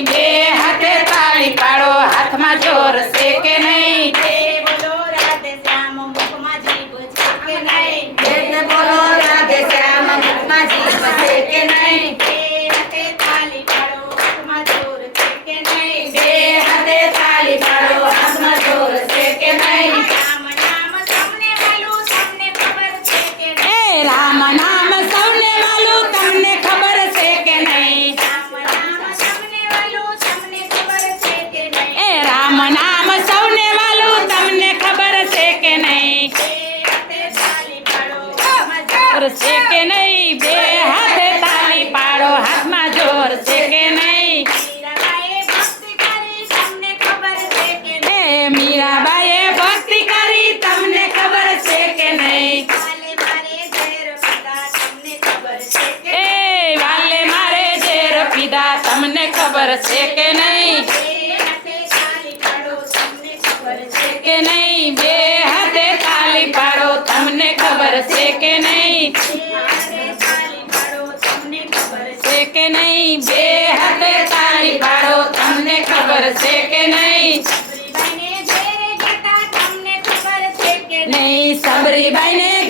બે હાથે તાળી પાડો હાથમાં જોર છે કે નહીં. ખબર છે કે નહીં બે હાથે તાળી પાડો તમને ખબર છે કે નહીં? છે કે નહીં બે હાથે તાળી પાડો તમને ખબર છે કે નહીં બે હાથે તાળી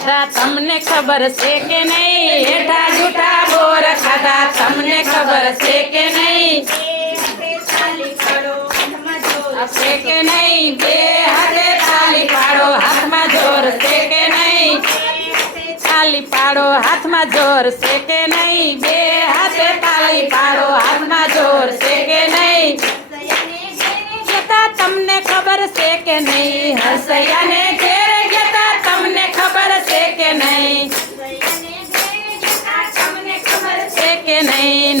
નહીં સબરીબાઈને ઘેર ગયા તા તમને ખબર છે કે નહીં મીઠા મીઠા બોર તા તમને ખબર છે કે નહીં હેઠા જૂઠા બોર ખાધા તમને ખબર છે કે નહીં છે કે નહીં બે હાથે તાળી પાડો હાથમાં જોર છે કે નહીં તાળી પાડો હાથમાં જોર છે કે નહીં બે હાથે તાળી પાડો હાથમાં જોર છે કે નહીં જતા તમને ખબર છે કે નહીં હસૈયાને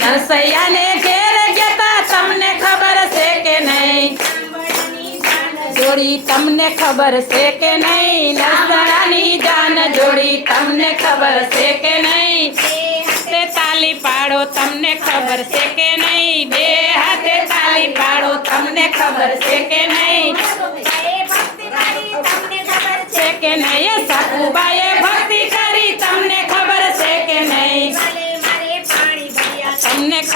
નહીં નરસૈયાને ઘેર જતા તમને ખબર છે કે નહીં જોડી તમને ખબર છે કે નહીં નરસડાની જાન જોડી તમને ખબર છે કે નહીં તે તાલી પાડો તમને ખબર છે કે નહીં બે હાથે તાલી પાડો તમને ખબર છે કે નહીં છે કે નહીં એ સાકુબાએ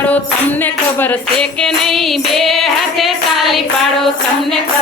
પાડો તમને ખબર છે કે નહીં બે હાથે તાલી પાડો તમને ખબર છે કે